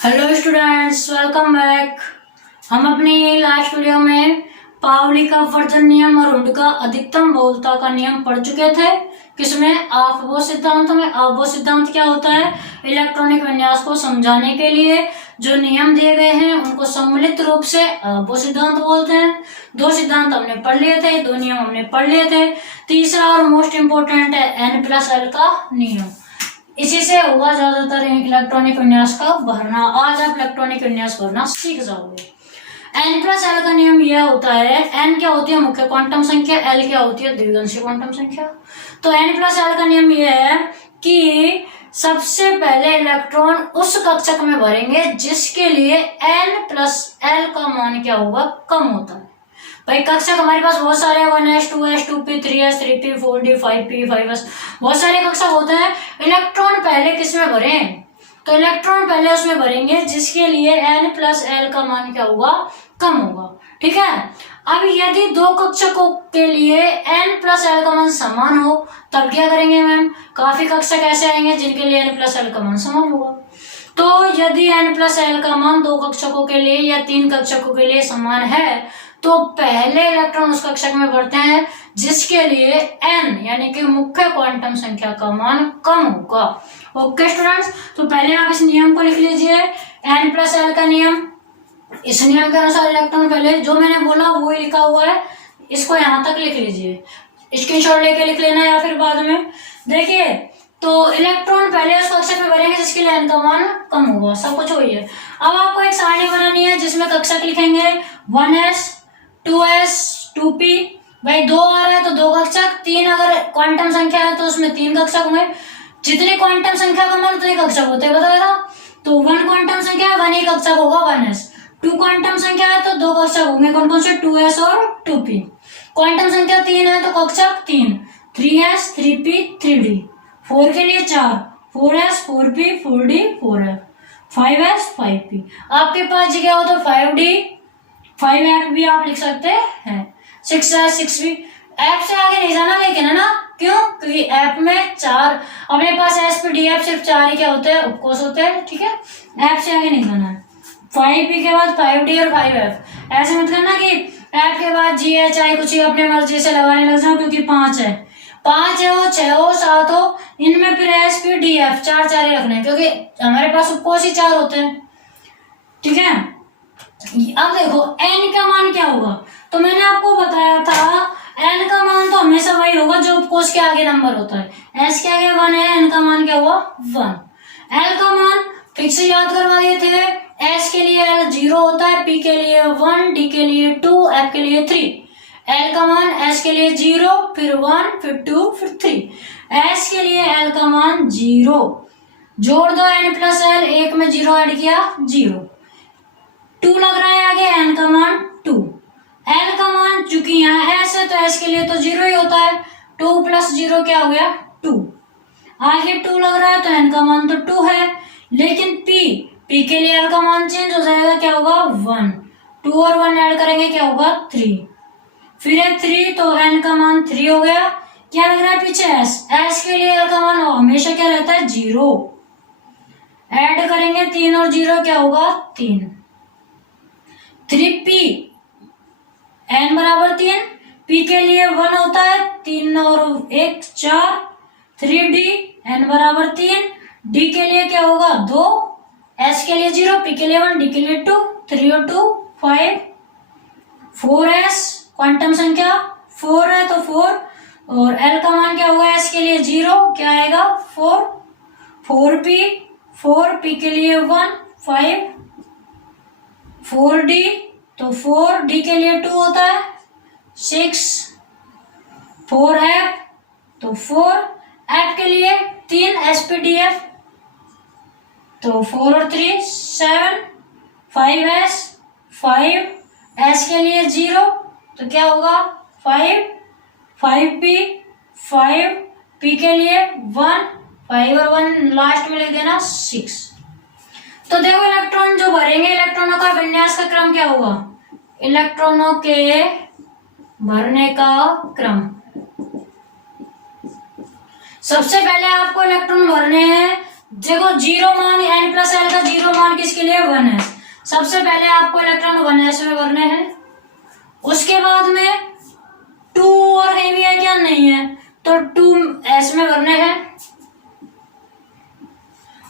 Hello students, welcome back. हम अपनी last video में पावली का वर्जन नियम और उनका अधिकतम बहुलता का नियम पढ़ चुके थे। किसमें? आपबोध सिद्धांत में। आपबोध सिद्धांत क्या होता है? इलेक्ट्रॉनिक विन्यास को समझाने के लिए जो नियम दिए गए हैं उनको सम्मिलित रूप से आपबोध सिद्धांत बोलते हैं। दो सिद्धांत हमने पढ़ लिए थे, दो नियम हमने पढ़ लिए थे। तीसरा और मोस्ट इंपोर्टेंट है N+L का नियम। इसी से होगा ज्यादातर इलेक्ट्रॉनिक विन्यास का भरना। आज आप इलेक्ट्रॉनिक विन्यास भरना सीख जाओगे। N+L का नियम यह होता है, N क्या होती है? मुख्य क्वांटम संख्या। L क्या होती है? द्विघांशी क्वांटम संख्या। तो N+L का नियम यह है कि सबसे पहले इलेक्ट्रॉन उस कक्षक में भरेंगे जिसके लिए N+L का मान क्या होगा? कम होता है। भाई कक्षक हमारे पास बहुत सारे 1s 2s 2p 3s 3p 4d 5p 5s बहुत सारे कक्षक होते हैं। इलेक्ट्रॉन पहले किसमें भरें? तो इलेक्ट्रॉन पहले उसमें भरेंगे जिसके लिए N+L का मान क्या होगा? कम होगा। ठीक है। अब यदि दो कक्षकों के लिए N+L का मान समान हो तब क्या करेंगे मैम? काफी कक्षक ऐसे आएंगे जिनके लिए N+L का मान समान होगा। तो यदि N+L का मान दो कक्षकों के लिए या तीन कक्षकों के लिए समान है तो पहले इलेक्ट्रॉन उस कक्षक में भरते हैं जिसके लिए n यानी कि मुख्य क्वांटम संख्या का मान कम होगा। ओके स्टूडेंट्स, तो पहले आप इस नियम को लिख लीजिए, N+L का नियम। इस नियम के अनुसार इलेक्ट्रॉन पहले जो मैंने बोला वो ही लिखा हुआ है, इसको यहां तक लिख लीजिए। स्क्रीनशॉट लेके लिख लेना या फिर बाद में। देखिए, तो इलेक्ट्रॉन पहले उस कक्षक में भरेंगे जिसके लिए n का मान कम होगा। सब कुछ वही है। अब आपको एक सारणी बनानी है जिसमें कक्षक लिखेंगे 1s 2s 2p। भाई दो आ रहा है तो दो कक्षक, तीन अगर क्वांटम संख्या है तो उसमें तीन कक्षक होंगे। जितनी क्वांटम संख्या का मान उतने कक्षक होते हैं, बताया। तो 1 क्वांटम संख्या है, 1 ही कक्षक होगा 1s। 2 क्वांटम संख्या है तो दो कक्षक होंगे, कौन कौन से? 2s और 2p। क्वांटम संख्या 3 है तो कक्षक 3, 3s 3p 3d। 4 के लिए 4, 4s 4p 4d 4f, 5s 5p। आपके पास जगह हो तो 5d 5f भी आप लिख सकते हैं, 6s 6p। f से आगे नहीं जाना लेकिन, है ना? क्यों? क्योंकि f में 4, अपने पास s p d f सिर्फ 4 ही क्या होते हैं? उपकोष होते हैं। ठीक है, f से आगे नहीं जाना है। 5p के बाद 5d और 5f। ऐसे मत करना कि f के बाद g h i कुछ ही अपने मर्जी से लगाने लग जाओ, क्योंकि 5 है, 5 हो 6 हो 7 हो, इनमें फिर s p d f 4 4 ही रखने, क्योंकि हमारे पास उपकोष ही 4 होते हैं। ठीक है। अब देखो n का मान क्या होगा? तो मैंने आपको बताया था n का मान तो हमेशा वही होगा जो उपकोष के आगे नंबर होता है। s के आगे 1 है, n का मान क्या हुआ? 1। l का मान फिर से याद करवा दिए थे। s के लिए l 0 होता है, p के लिए 1, d के लिए 2, f के लिए 3। l का मान s के लिए 0, फिर 1, फिर 2, फिर 3। s के लिए l का मान 0। जोड़ दो N+L, एक में 0 ऐड किया 0। 2 लग रहा है आगे, n का मान 2। l का मान चूंकि यहाँ s है तो s के लिए तो 0 ही होता है। 2 + 0 क्या हो गया? 2। आगे 2 लग रहा है तो n का मान तो 2 है, लेकिन p के लिए l का मान चेंज हो जाएगा, क्या होगा? 1। 2 और 1 ऐड करेंगे क्या होगा? 3। फिर है 3 तो n का मान 3 हो गया। क्या लग रहा है पीछे? s के लिए l का मान हमेशा क्या रहता है? 0। ऐड करेंगे 3 और 0 क्या होगा? 3। 3p n बराबर 3, p के लिए 1 होता है, 3 और 1 4। 3d n बराबर 3, d के लिए क्या होगा? 2, s के लिए 0, p के लिए 1, d के लिए 2, 3 और 2 5। 4s क्वांटम संख्या 4 है तो 4, और l का मान क्या होगा? s के लिए 0, क्या आएगा? 4। 4p 4p के लिए 1 5। 4d तो 4d के लिए 2 होता है 6। 4f तो 4, f के लिए 3 spdf तो 4 और 3 7। 5s 5, s के लिए 0 तो क्या होगा? 5। 5p 5p के लिए 1, 5 और 1 लास्ट में लिख देना 6। तो देखो इलेक्ट्रॉन जो भरेंगे, इलेक्ट्रॉनों का विन्यास का क्रम क्या होगा? इलेक्ट्रॉनों के भरने का क्रम, सबसे पहले आपको इलेक्ट्रॉन भरने हैं। देखो जीरो मान N+L का जीरो मान किसी किसके लिए 1s। सबसे पहले आपको इलेक्ट्रॉन 1s में भरने हैं, उसके बाद में 2 और कहीं भी है क्या, नहीं है, तो 2s में भरने हैं।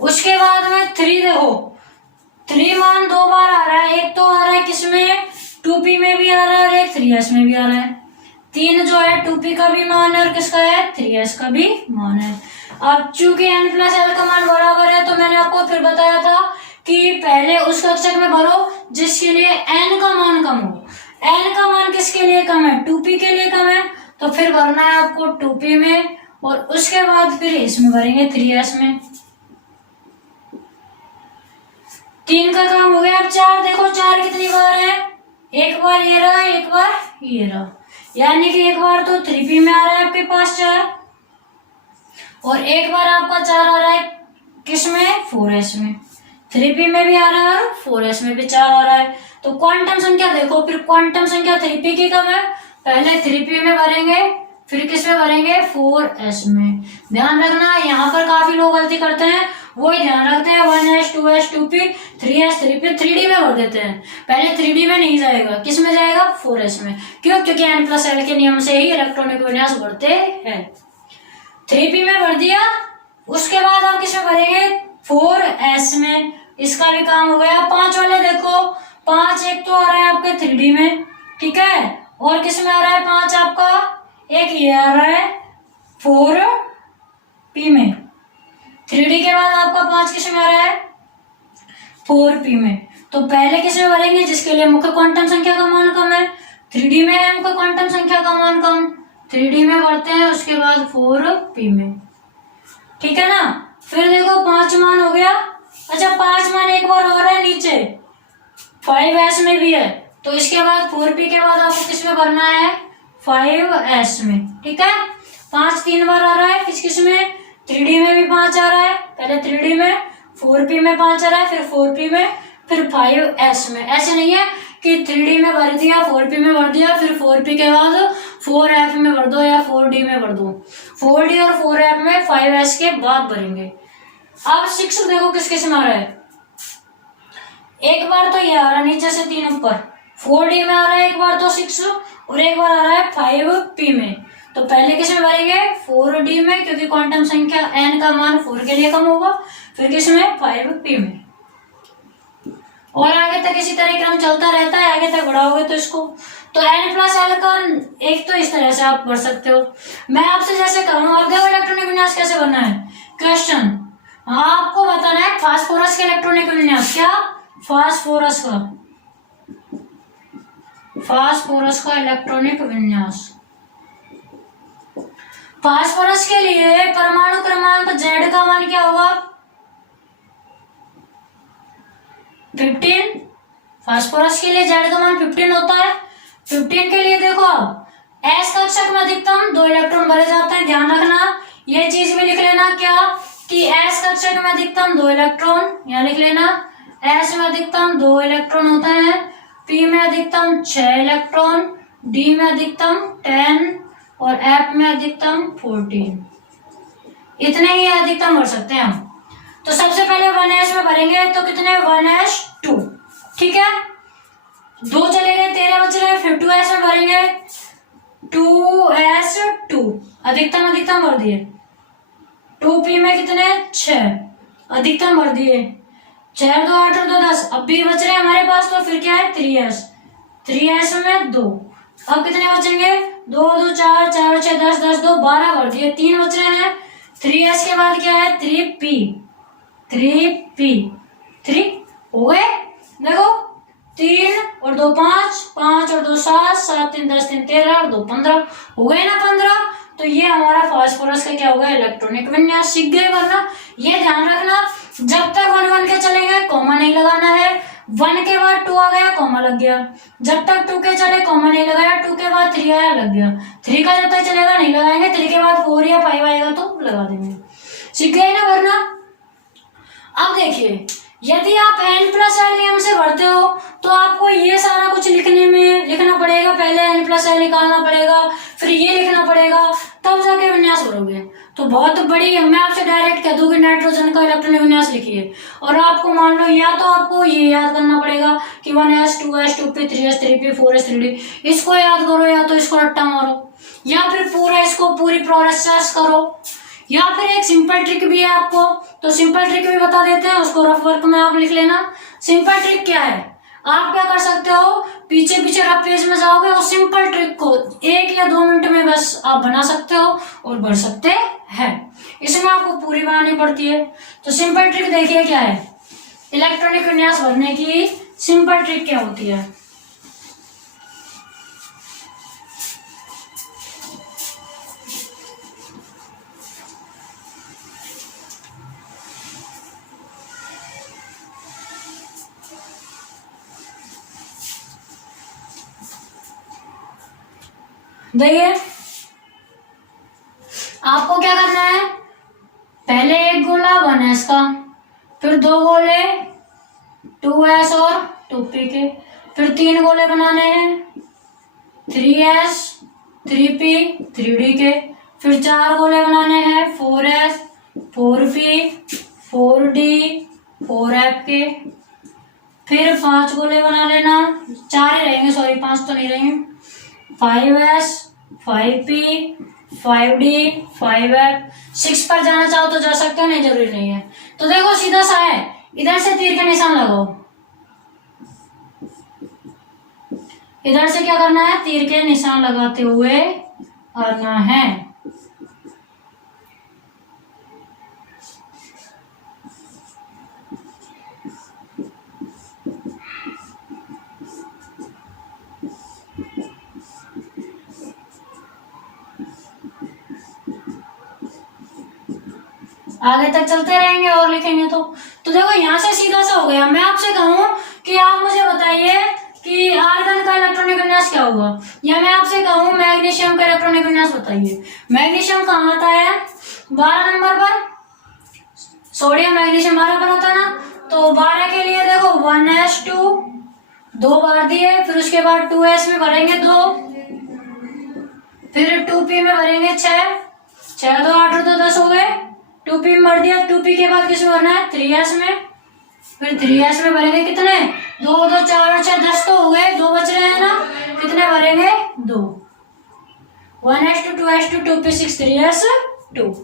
उसके बाद में 3, देखो 3 मान 2 बार आ रहा है, एक तो आ रहा है किसमें 2p में भी आ रहा है और एक 3s में भी आ रहा है। 3 जो है 2p का भी मान है और किसका है 3s का भी मान है। अब चूंकि n+l का मान बराबर है तो मैंने आपको फिर बताया था कि पहले उस कक्षक में भरो जिसके लिए n का मान कम हो। n का मान किसके लिए कम है, 2p के लिए कम है, तो फिर भरना है आपको 2p में और उसके बाद फिर इसमें भरेंगे 3s में। 3 का काम हो गया। अब 4 देखो 4 कितनी बार है, एक बार ये रहा, एक बार ये रहा, यानी कि एक बार तो 3p में आ रहा है आपके पास 4 और एक बार आपका 4 आ रहा है किसमें 4s में। 3p में भी आ रहा है और 4s में भी 4 आ रहा है। तो क्वांटम संख्या देखो, फिर क्वांटम संख्या 3p की कम है, पहले 3p में भरेंगे फिर किस में भरेंगे 4s में। ध्यान रखना यहाँ पर काफी लोग गलती करते हैं, वही ध्यान रखते हैं 1s 2s 2p 3s 3p 3d में भर देते हैं। पहले 3d में नहीं जाएगा, किस में जाएगा 4s में। क्यों, क्योंकि n+l के नियम से ही इलेक्ट्रॉनिक विन्यास बढ़ते हैं। 3p में भर दिया, उसके बाद आप किस में भरेंगे 4s में। इसका भी काम हो गया। 5 वाले देखो, 5 एक तो आ रहा है आपके 3d में, ठीक है, और किस में आ रहा है 5 आपका, एक ये आ रहा है 4p में। 3d के बाद आपका 5 किस में आ रहा है 4p में। तो पहले किस में भरेंगे, जिसके लिए मुख्य क्वांटम संख्या का मान कम है, 3d में है मुख्य क्वांटम संख्या का मान कम, 3d में भरते हैं, उसके बाद 4p में, ठीक है ना। फिर देखो 5 मान हो गया। अच्छा 5 मान एक बार और है नीचे 5s में भी है, तो इसके बाद 4p के बाद आपको किस में भरना है 5s में, ठीक है। 5 3 बार आ रहा है किस में 3d में भी 5 आ रहा है, पहले 3d में 4p में 5 आ रहा है, फिर 4p में, फिर 5s में। ऐसे नहीं है कि 3d में भर दिया 4p में भर दिया फिर 4p के बाद 4f में भर दो या 4d में भर दो। 4d और 4f में 5s के बाद भरेंगे। अब 6 देखो किस किस में आ रहा है, एक बार तो ये आ रहा है नीचे से 3 ऊपर 4d में आ रहा है एक बार तो 6 और एक बार आ रहा है 5p में। तो पहले किस में भरेंगे 4d में, क्योंकि क्वांटम संख्या n का मान 4 के लिए कम होगा, फिर किस में 5p में। और आगे तक इसी तरह क्रम चलता रहता है, आगे तक बढ़ाओगे तो इसको, तो n+l का एक तो इस तरह से आप भर सकते हो। मैं आपसे जैसे कहूँ, आप देखो इलेक्ट्रॉनिक विन्यास कैसे बनना है। क्वेश्चन आपको बताना है फास्फोरस का इलेक्ट्रॉनिक विन्यास, क्या फास्फोरस का इलेक्ट्रॉनिक विन्यास। फास्फोरस के लिए परमाणु क्रमांक Z का मान क्या होगा 15। फास्फोरस के लिए Z का मान 15 होता है। 15 के लिए देखो अब S कक्षक में अधिकतम 2 इलेक्ट्रॉन भरे जाते हैं। ध्यान रखना ये चीज भी लिख लेना क्या, कि S कक्षक में अधिकतम 2 इलेक्ट्रॉन, यहाँ लिख लेना S में अधिकतम 2 इलेक्ट्रॉन होते हैं, P में अधिकतम 6 इलेक्ट्रॉन, D में अधिकतम 10 और F में अधिकतम 14। इतने ही अधिकतम भर सकते हैं हम। तो सबसे पहले 1s में भरेंगे तो कितने 1s2, ठीक है, 2 चले गए 13 बच रहे, फिर 2s में भरेंगे 2s2 अधिकतम भर दिए। 2p में कितने 6 अधिकतम भर दिए, 4 2 8 और 2 10, अब भी बच रहे हमारे पास, तो फिर क्या है 3s में 2, अब कितने बचेंगे 2 2 4 4 6 10 10 2 12 भर दिए, 3 बच रहे हैं। 3s के बाद क्या है 3p 3 हो गए। देखो 3 और 2 5 5 और 2 7 7 3 10 3 13 और 2 15 हो गए ना 15। तो ये हमारा फास्फोरस का क्या होगा इलेक्ट्रॉनिक विन्यास। सीख गए, वरना ये ध्यान रखना जब तक 1 1 के चलेंगे कॉमा नहीं लगाना है, 1 के बाद 2 आ गया कॉमा लग गया, जब तक 2 के चले कॉमा नहीं लगाया, 2 के बाद 3 आया लग गया, 3 का जब तक चलेगा नहीं लगाएंगे, 3 के बाद 4 या 5 आएगा तो लगा देंगे। सीख गए ना, वरना अब देखिए यदि आप n+l नियम से भरते हो तो आपको ये सारा कुछ लिखना पड़ेगा पहले n+l निकालना पड़ेगा, फिर ये लिखना पड़ेगा, तब जाके विन्यास भरोगे। तो बहुत बड़ी, मैं आपसे डायरेक्ट कह दूं कि नाइट्रोजन का इलेक्ट्रॉनिक विन्यास लिखिए, और आपको मान लो या तो आपको ये याद करना पड़ेगा कि 1s 2s 2p 3s 3p 4s 3d, इसको याद करो या तो इसको रट्टा मारो, या फिर पूरा इसको पूरी प्रोसेस करो, या फिर एक सिंपल ट्रिक भी है आपको, तो सिंपल ट्रिक भी बता देते हैं, उसको रफ वर्क में आप लिख लेना। सिंपल ट्रिक क्या है, आप क्या कर सकते हो, पीछे पीछे रफ पेज में जाओगे और सिंपल ट्रिक को 1 या 2 मिनट में बस आप बना सकते हो और भर सकते हैं। इसमें आपको पूरी बनानी पड़ती है। तो सिंपल ट्रिक देखिए क्या है, इलेक्ट्रॉनिक विन्यास भरने की सिंपल ट्रिक क्या होती है। देखिए आपको क्या करना है, पहले एक गोला 1s का, फिर 2 गोले 2s और 2p के, फिर 3 गोले बनाने हैं 3s 3p 3d के, फिर 4 गोले बनाने हैं 4s 4p 4d 4f के, फिर 5 गोले बना लेना, 4 ही रहेंगे, सॉरी 5 तो नहीं रहेंगे, 5s 5p 5d 5f। 6 पर जाना चाहो तो जा सकते हो, नहीं जरूरी नहीं है। तो देखो सीधा सा है, इधर से तीर के निशान लगाओ, इधर से क्या करना है, तीर के निशान लगाते हुए आना है। आगे तक चलते रहेंगे और लिखेंगे तो देखो यहाँ से सीधा सा हो गया। मैं आपसे कहूँ कि आप मुझे बताइए कि आर्गन का इलेक्ट्रॉनिक विन्यास क्या होगा, या मैं आपसे कहूँ मैग्नीशियम का इलेक्ट्रॉनिक विन्यास बताइए। मैग्नीशियम कहाँ आता है, 12 नंबर पर, सोडियम मैग्नीशियम 12 पर आता है ना। तो 12 के लिए देखो 1s2 2 बार दिए, फिर उसके बाद 2s में भरेंगे 2, फिर 2p में भरेंगे 6, 6 2 8 2 10 हो गए, 2p में भर दिया। 2p के बाद किसमें भरना है, 3s में, फिर 3s में भरेंगे कितने, 2 2 4 और 6 10 तो हो गए, 2 बच रहे हैं ना, कितने भरेंगे 2, 1s2 2s2 2p 6 3s2, 2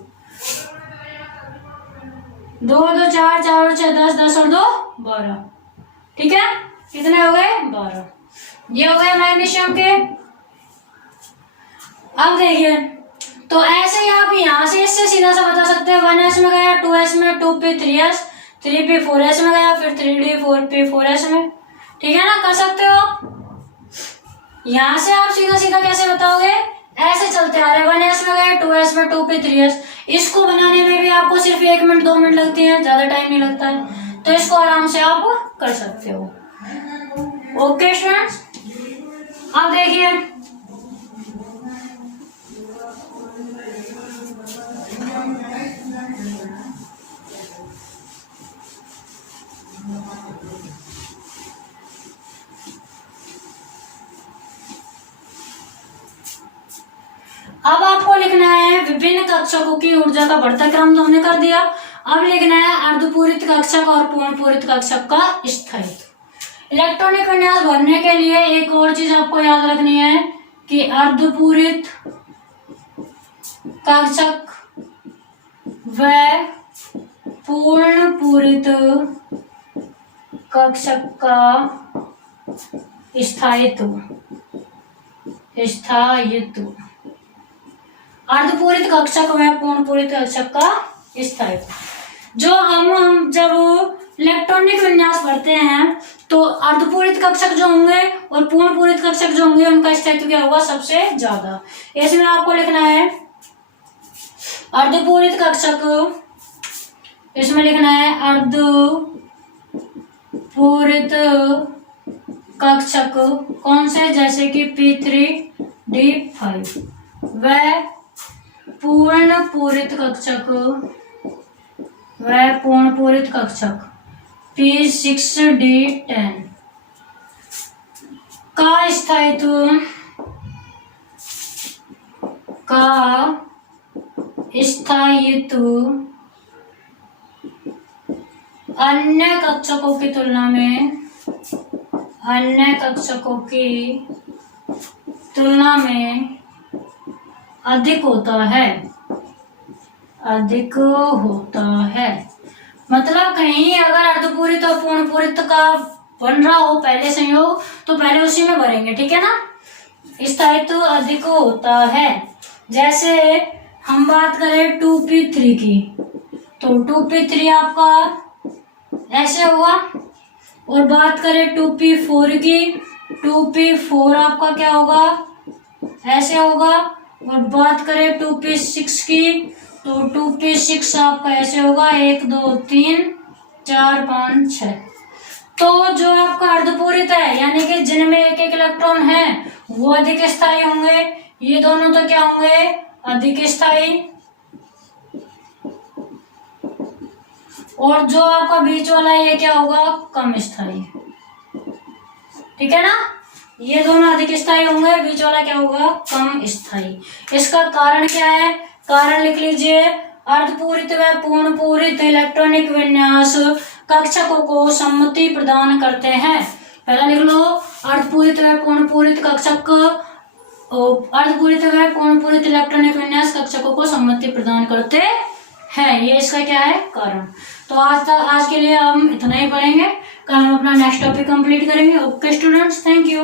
2 4 4 और 6 10 10 और 2 12, ठीक है, कितने हो गए 12। ये हो गए मैग्नीशियम के। अब देखिए तो ऐसे ही आप यहाँ से इससे सीधा सा बता सकते हैं, 1s में गया, 2s में, 2p 3s 3p 4s में गया, फिर 3d 4p 4s में, ठीक है ना, कर सकते हो आप। यहाँ से आप सीधा सीधा कैसे बताओगे, ऐसे चलते आ रहे, 1s में गए, 2s में, 2p 3s। इसको बनाने में भी आपको सिर्फ 1 मिनट 2 मिनट लगती है, ज्यादा टाइम नहीं लगता है, तो इसको आराम से आप कर सकते हो। ओके स्टूडेंट्स, अब देखिए अब आपको लिखना है विभिन्न कक्षकों की ऊर्जा का बढ़ता क्रम, तो हमने कर दिया। अब लिखना है अर्धपूरित कक्षक और पूर्ण पूरित कक्षक का स्थायित्व। इलेक्ट्रॉनिक विन्यास भरने के लिए एक और चीज आपको याद रखनी है कि अर्धपूरित कक्षक व पूर्ण पूरित कक्षक का स्थायित्व। अर्धपूरित कक्षक व पूर्ण पूरित कक्षक का स्थायित्व। जो हम जब इलेक्ट्रॉनिक विन्यास भरते हैं तो अर्धपूरित कक्षक जो होंगे और पूर्ण पूरित कक्षक जो होंगे उनका स्थायित्व क्या होगा, सबसे ज्यादा। इसमें आपको लिखना है अर्धपूरित कक्षक, इसमें लिखना है अर्धपूरित कक्षक कौन से, जैसे कि P3D5 व पूर्ण पूरित कक्षक P6D10 का स्थायित्व का स्थायित्व अन्य कक्षकों की तुलना में अधिक होता है। मतलब कहीं अगर अर्धपूरित और पूर्णपूरित का बन रहा हो पहले संयोग, तो पहले उसी में भरेंगे, ठीक है ना। स्थायित्व अधिक होता है। जैसे हम बात करें 2p3 की, तो 2p3 आपका ऐसे हुआ, और बात करें 2p4 की, 2p4 आपका क्या होगा, ऐसे होगा। और बात करें 2p6 की, तो 2p6 आपका ऐसे होगा, 1 2 3 4 5 6। तो जो आपका अर्धपूरित है, यानी कि जिनमें एक एक इलेक्ट्रॉन है, वो अधिक स्थायी होंगे। ये दोनों तो क्या होंगे, अधिक स्थायी। और जो आपका बीच वाला ये क्या होगा, कम स्थायी, ठीक है ना। ये दोनों अधिक स्थायी होंगे, बीच वाला क्या होगा, कम स्थायी। इसका कारण क्या है, कारण लिख लीजिए। अर्धपूरित व पूर्ण पूरित इलेक्ट्रॉनिक विन्यास कक्षकों को सम्मति प्रदान करते हैं। पहला लिख लो, अर्धपूरित व पूर्ण पूरित कक्षक, अर्धपूरित व पूर्ण पूरित इलेक्ट्रॉनिक विन्यास कक्षकों को सम्मति प्रदान करते हैं। ये इसका क्या है, कारण। तो आज के लिए हम इतना ही पढ़ेंगे। कल हम अपना नेक्स्ट टॉपिक कंप्लीट करेंगे। Okay students, thank you.